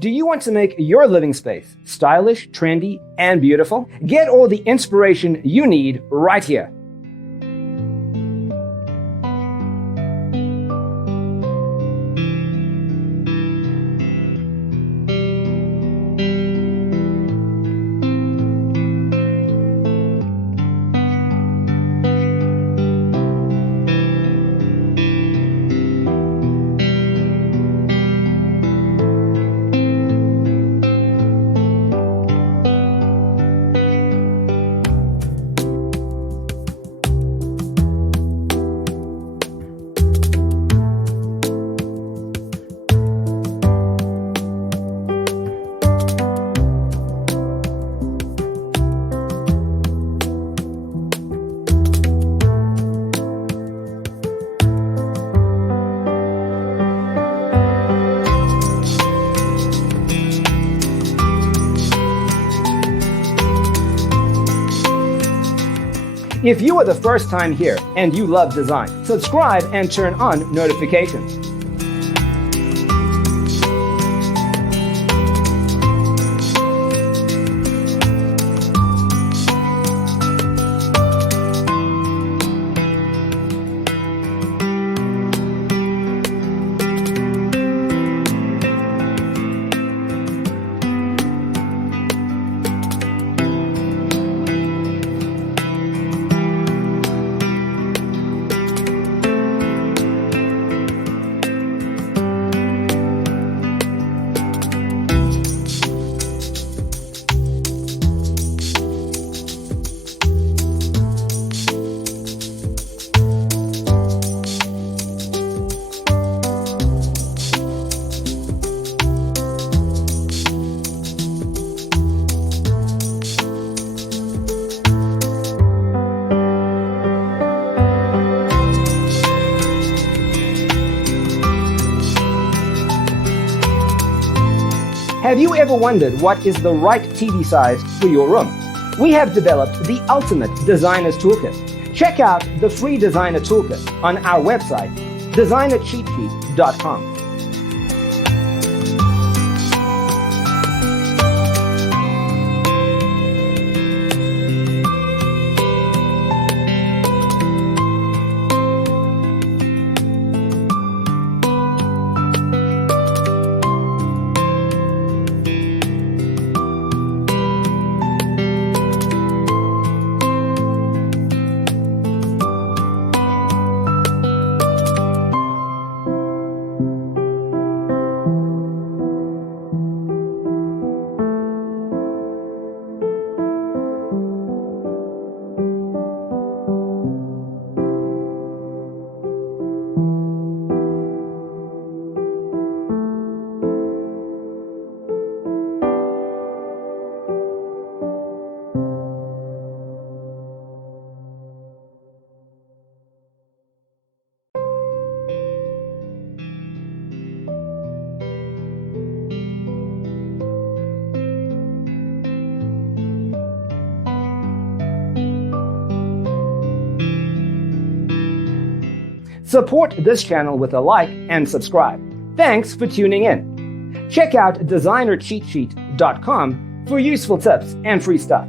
Do you want to make your living space stylish, trendy, and beautiful? Get all the inspiration you need right here. If you are the first time here and you love design, subscribe and turn on notifications. Have you ever wondered what is the right TV size for your room? We have developed the ultimate designer's toolkit. Check out the free designer toolkit on our website, designercheatsheet.com. Support this channel with a like and subscribe. Thanks for tuning in. Check out designercheatsheet.com for useful tips and free stuff.